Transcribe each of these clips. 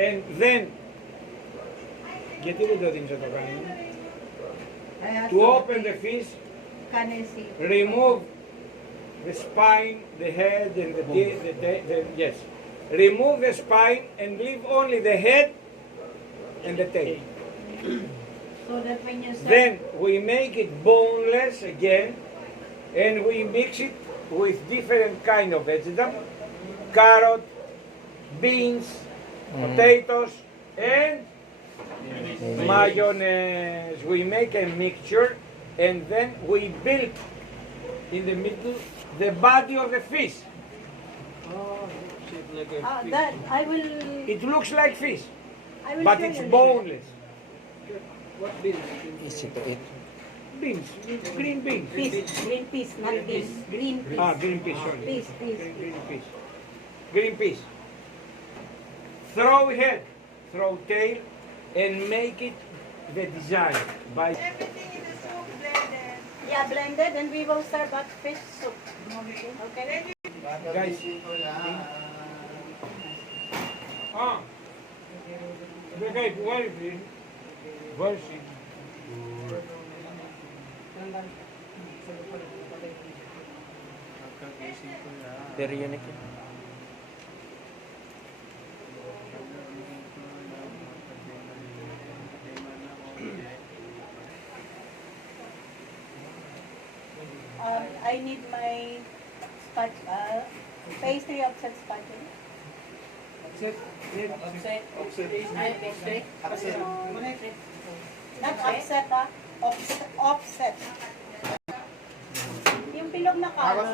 And then, γιατί δεν το δίνεις να το κάνουμε? To open the fish, remove the spine, the head, and yes. Remove the spine and leave only the head and the tail. So that when you Then we make it boneless again, and we mix it with different kind of vegetable, carrot, beans, potatoes, and mayonnaise. We make a mixture, and then we build in the middle the body of the fish. that I will. It looks like fish, I will but show it's you. boneless. Easy to eat. Beans, green beans. Green peas, not beans. Green peas. Ah, green peas, sorry. Peas. Green peas. Green peas. Throw head, throw tail, and make it the design by. Everything in the soup blended. Yeah, blended, and we will serve up fish soup. Okay. Guys. Ah. Okay, where is it? Where is it? Very unique yun. I need my pastry offset spatula. Not offset, ah. Offset. Yung bilog na karon.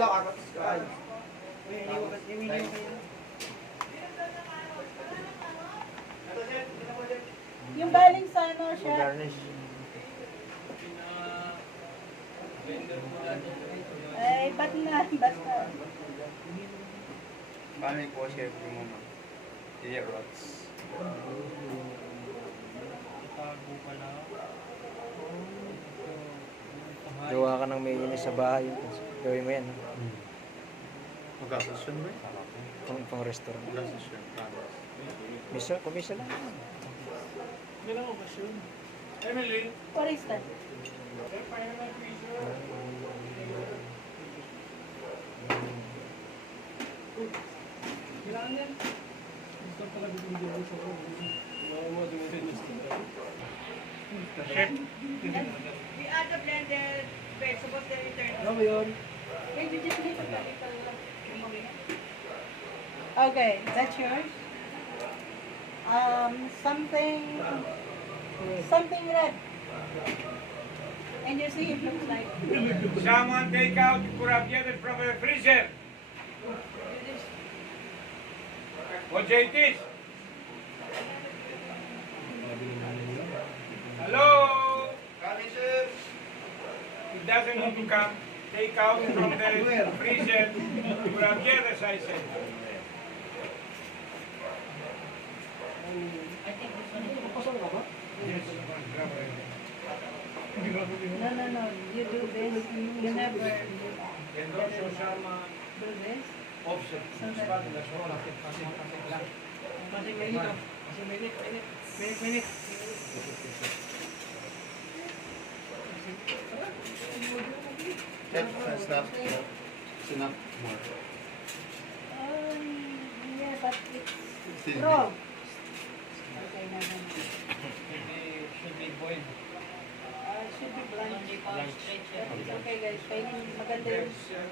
Yung baling sa ano siya. Garnish. Ay, ba't na? Basta. Paano yung po chef mo mama? Iya, rots. Gawa ka ng mayonnaise sa bahay. Gawin mo yan. Magastos yun ba? Pang restaurant. Magastos yun. Kumisa lang. Emily. For instance. Chef. We add the blended vegetables then we turn Ano yun? Okay, that's yours. Something red. And you see it looks like. Someone take out the curabietes from the freezer. What it is? Hello? Kami sir! It doesn't need to come. Take out from the freezer curabietes, I said. Yes. No. You do this. You never And also some do this. offset. Chef, snap. Snap more. Yeah, but it's Still raw. Okay, no. Should be boiled. It should be blunt. It's okay, guys. Kainin maganda yun.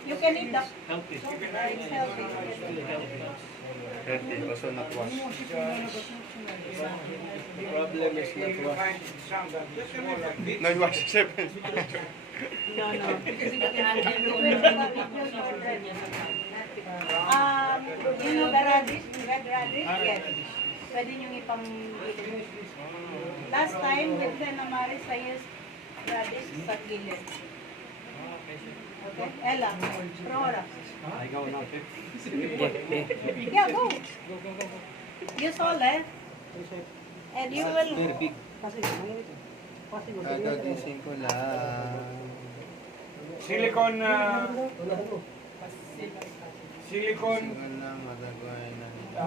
You can eat that. Healthy. It's healthy. Healthy, also not wash. The problem is not wash. No wash, chef. No. Yung red radish, yes. Pwede niyong ipang. Last time, with the Namaris, I used radish sa gilid. Okay? Ella, Rora. I go now. Yeah, go. Use all, eh? And you will. Very big. Kagagising ko lang. Silicone, silicone Silingan lang, magagawin na nito.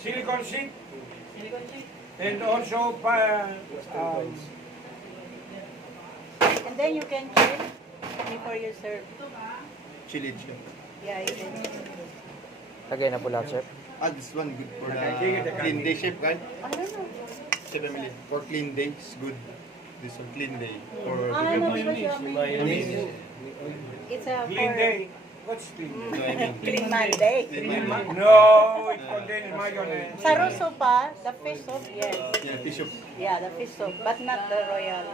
Silicone sheet. Silicone sheet. And also And then you can check before you serve. Chili chip. Yeah, you can. Lagay na po lahat, chef. This one good for Okay, the clean day, chef, right? I don't know. Chef Emily, for clean day, it's good. This one, clean day. For No, because you have it's a clean for day. What's clean day? No, I mean, clean Monday. clean day. No, it contains mayonnaise. Sa Rosso pa, the fish soup, yes. Yeah, fish soup. Yeah, the fish soup, but not the royal.